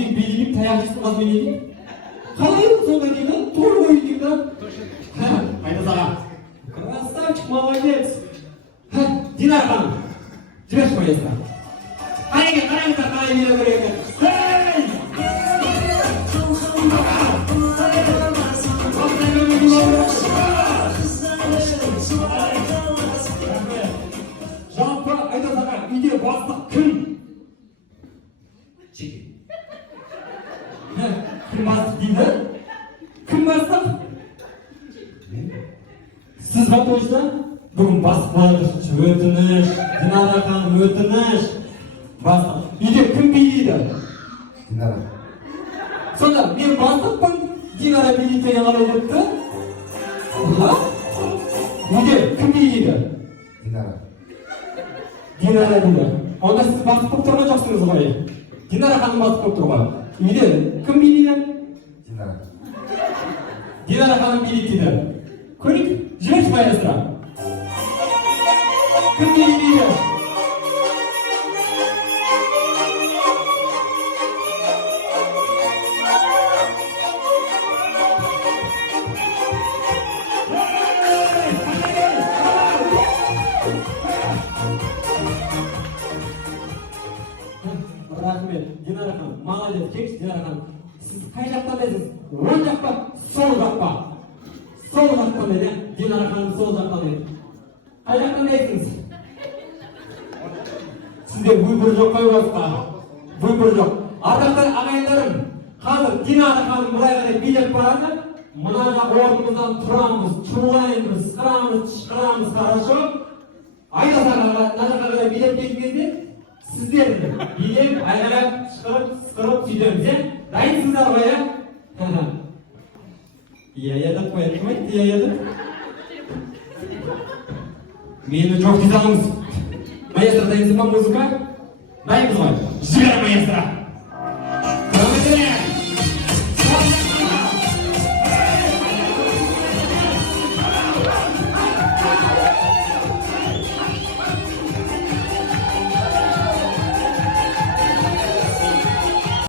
мен билеймін, таяқшысын қаз билеймін. Қалай сондай дейді, толы қой дейді. Айдос аға. Красавчик, молодец. Динара ханым, жіберші поезда. Қараңыздар, қалай билеу керек екен. Жалпы Айдос аға, үйде бастық кім? Жеке. Кім бастық дейді? Кім бастық? Сіз ба точно? Бүгін бастық болатын өтініш, Динара ханым өтініш. Бастық. Үйде кім билейді? Динара. Сонда мен бастықпын, Динара билейді деген қалай депті? Үйде кім билейді? Динара. Динара дейді. Онда сіз бастық болып тұрған жоқсыңыз ғой. Динара ханым бастық болып тұр ғой. Үйде кім билейді? Динара. Динара ханым билейді дейді. Көрейік, жіберші поезда. Кім билейді? Рахмет, Динара ханым, молодец, кекші Динара ханым. Сіз қай жақтандайсыз? Оң жақ па, сол жақ па? Сол жақтандайды, Динара ханым сол жақтандайды. Қай жақтандайсыз? Сізде выбор жоқ қой басқа. Выбор жоқ. Ардақты ағайындарым, қазір Динара ханым былай қарай билеп барады. Мына жақ орнымыздан тұрамыз, шулаймыз, сықырамыз, шықырамыз, хорошо? Айдос аға мына жаққа қарай билеп келгенде сіздер билеп, айғайлап, шықырып, сықырып сөйтеміз, е? Дайынсыздар ғой, е? Иә едік қой, кімайт, иә едік? Мені жоқ дейді алыңыз. Маэстро, дайынсыз ба музыка? Дайынсыз ғой? Жібер маэстро!